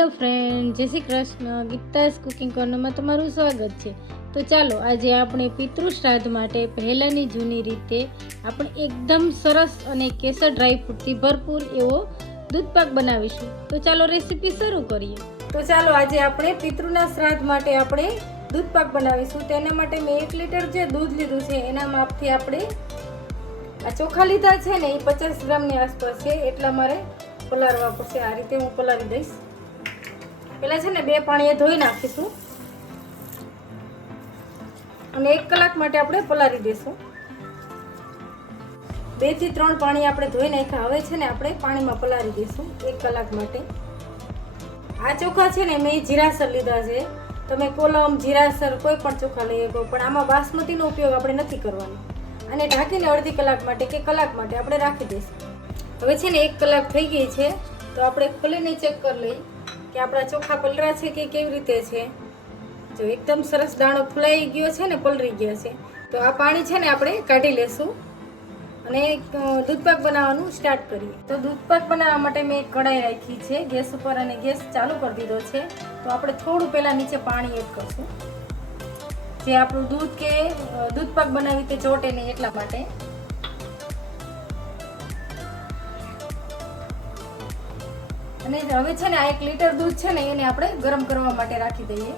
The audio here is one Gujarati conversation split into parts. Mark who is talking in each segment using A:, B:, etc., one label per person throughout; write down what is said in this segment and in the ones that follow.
A: હેલો ફ્રેન્ડ, જય શ્રી કૃષ્ણ. ગીતાસ કુકિંગ કોર્નરમાં તમારું સ્વાગત છે. તો ચાલો, આજે આપણે પિતૃ શ્રાદ્ધ માટે પહેલાંની જૂની રીતે આપણે એકદમ સરસ અને કેસર ડ્રાયફ્રૂટથી ભરપૂર એવો દૂધપાક બનાવીશું. તો ચાલો રેસીપી શરૂ કરીએ. તો ચાલો, આજે આપણે પિતૃના શ્રાદ્ધ માટે આપણે દૂધપાક બનાવીશું. તેના માટે મેં એક લીટર જે દૂધ લીધું છે, એના માપથી આપણે આ ચોખા લીધા છે ને, એ પચાસ ગ્રામની આસપાસ છે. એટલા મારે પલાળવા પડશે. આ રીતે હું પલાળી દઈશ. પહેલાં છે ને બે પાણીએ ધોઈ નાખીશું. અને એક કલાક માટે આપણે પલાળી દઈશું બેથી ત્રણ પાણી આપણે ધોઈ નાખ્યા. હવે છે ને આપણે પાણીમાં પલાળી દઈશું એક કલાક માટે. આ ચોખા છે ને મેં જીરાસર લીધા છે. તમે કોલમ જીરાસર કોઈ પણ ચોખા લઈ શકો, પણ આમાં બાસમતીનો ઉપયોગ આપણે નથી કરવાનો. અને ઢાંકીને અડધી કલાક માટે કે કલાક માટે આપણે રાખી દઈશું. હવે છે ને એક કલાક થઈ ગઈ છે, તો આપણે ખોલીને ચેક કરી લઈ કે આપણા ચોખા પલરા છે કે કેવી રીતે છે? જો એકદમ સરસ દાણો ફૂલાઈ ગયો છે ને, પલરી ગયો છે, તો આ પાણી છે ને આપણે કાઢી લેશું અને દૂધપાક બનાવવાનું સ્ટાર્ટ કરીએ. તો દૂધપાક બનાવવા માટે મેં એક કઢાઈ રાખી છે, ગેસ ઉપર અને ગેસ ચાલુ કરી દીધો છે. તો આપણે થોડું પહેલાં નીચે પાણી એડ કરશું. જે આપણું દૂધ કે દૂધપાક બનાવી તે ચોટે નહીં એટલા માટે. અને હવે છે ને આ એક લીટર દૂધ છે ને એને આપણે ગરમ કરવા માટે રાખી દઈએ.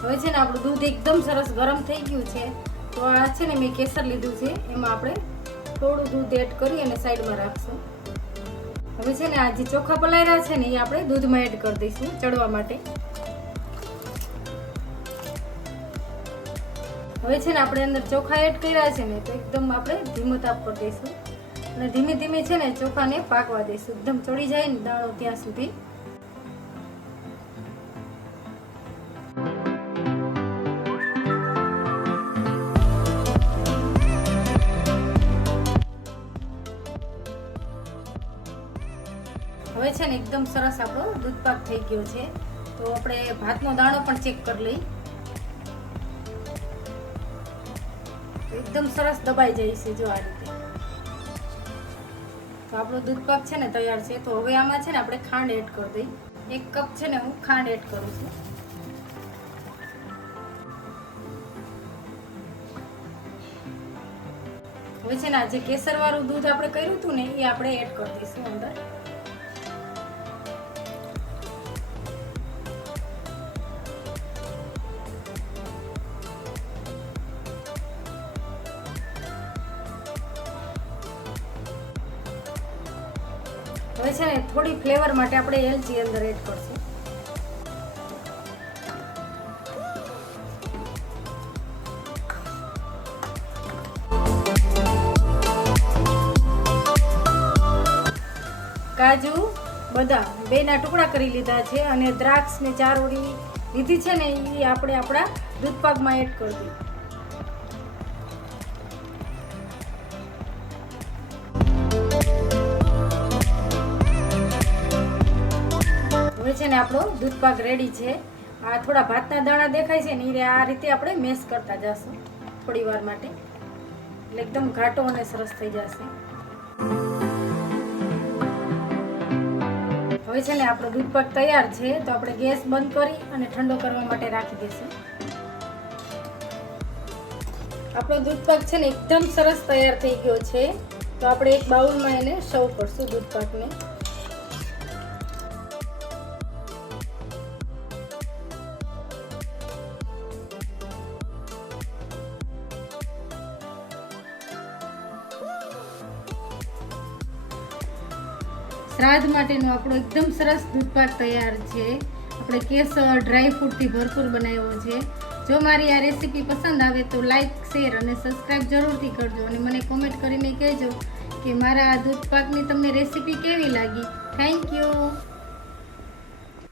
A: હવે છે ને આપણું દૂધ એકદમ સરસ ગરમ થઈ ગયું છે. તો આ છે ને મેં કેસર લીધું છે. એમાં આપણે થોડું દૂધ એડ કરી અને સાઈડમાં રાખશું. હવે છે ને આ જે ચોખા પલાયરા છે ને, એ આપણે દૂધમાં એડ કરી દઈશું ચડવા માટે. હવે છે ને આપણે અંદર ચોખા એડ કર્યા છે ને, તો એકદમ આપણે ધીમો તાપ કરી દઈશું. અને ધીમે ધીમે છે ને ચોખાને પાકવા દઈશું. એકદમ ચડી જાય ને દાણો ત્યાં સુધી. હવે છે ને એકદમ સરસ આપણો દૂધપાક થઈ ગયો છે. તો આપણે ભાતનો દાણો પણ ચેક કરી લઈ. એકદમ સરસ દબાઈ જાય છે જો આ રીતે. તો આપણો દૂધપાક છે ને તૈયાર છે. તો હવે આમાં છે ને આપણે ખાંડ એડ કરી દઈ. એક કપ છે ને હું ખાંડ એડ કરું છું. હવે છે ને આ જે કેસર વાળું દૂધ આપણે કર્યું હતું ને એ આપણે એડ કરી દઈશું અંદર. હવે છે ને થોડી ફ્લેવર માટે આપણે એલચી અંદર એડ કરશું. કાજુ બદામ બેના ટુકડા કરી લીધા છે અને દ્રાક્ષ ને ચારોળી લીધી છે ને એ આપણે આપણા દૂધપાકમાં એડ કરી દઈએ આપણો દૂધપાક રેડી છે. આ થોડા ભાતના દાણા દેખાય છે ને આ રીતે આપણે મેશ કરતા જશું થોડી વાર માટે. એટલે એકદમ ઘાટો અને સરસ થઈ જશે. હવે છે ને આપણો દૂધપાક તૈયાર છે, તો આપણે ગેસ બંધ કરી અને ઠંડો કરવા માટે રાખી દઈશું. આપણો દૂધપાક છે ને એકદમ સરસ તૈયાર થઈ ગયો છે, તો આપણે એક બાઉલમાં એને સર્વ કરશું દૂધપાકને શ્રાદ્ધ માટેનો આપણો એકદમ સરસ દૂધપાક તૈયાર છે. આપણે કેસર ડ્રાયફ્રૂટથી ભરપૂર બનાવ્યો છે. જો મારી આ રેસીપી પસંદ આવે તો લાઇક શેર અને સબસ્ક્રાઈબ જરૂરથી કરજો અને મને કોમેન્ટ કરીને કહેજો કે મારા આ દૂધપાકની તમને રેસીપી કેવી લાગી. Thank you